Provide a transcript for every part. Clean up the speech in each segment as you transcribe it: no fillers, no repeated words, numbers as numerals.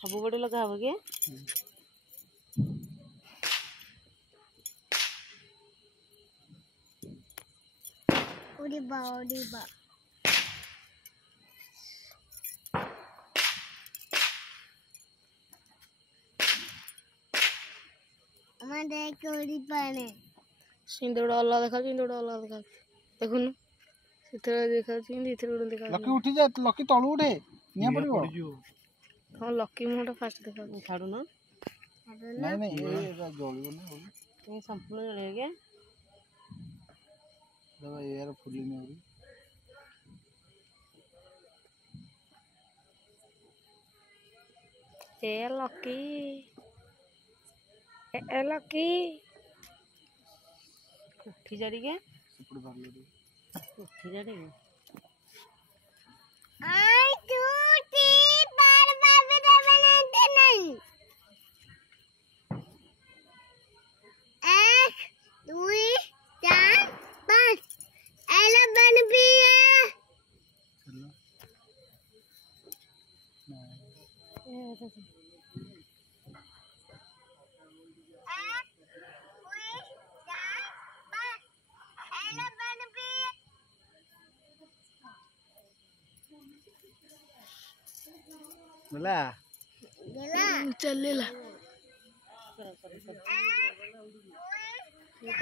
सब बड़े लगा हब के उड़ीबा उड़ीबा सिंदूर अलग देखा सिंदूर अलग देखा देखुन सिथरे देखा सिंदी इथरे देखा लकी उठी जा लकी तळु उठे निया पड़िबो हां लकी मुंडा फास्ट देखा छाडू ना नहीं नहीं ये जळिबो ना ये संपूर्ण जळे के दबा यार फुली में होरी ए लकी उठी जाड़ी के सुपड़ भर ले उठी जाड़ी के आई टूटी बार बार बनाते नहीं 1 2 4 5 एला बन भी है चलो बोला चलेला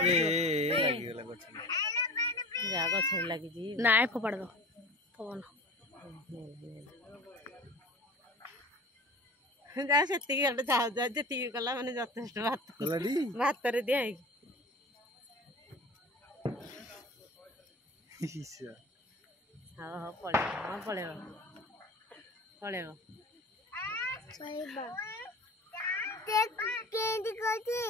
ए लागी गला गछ जागो छड़ लागी जी नाय फोपाड़ दो पवन जा सेती गड जाओ जा जति गला माने जथेष्ट भात गलाडी भात रे दे आई हां पळेगा सही बात देख केंदी कोची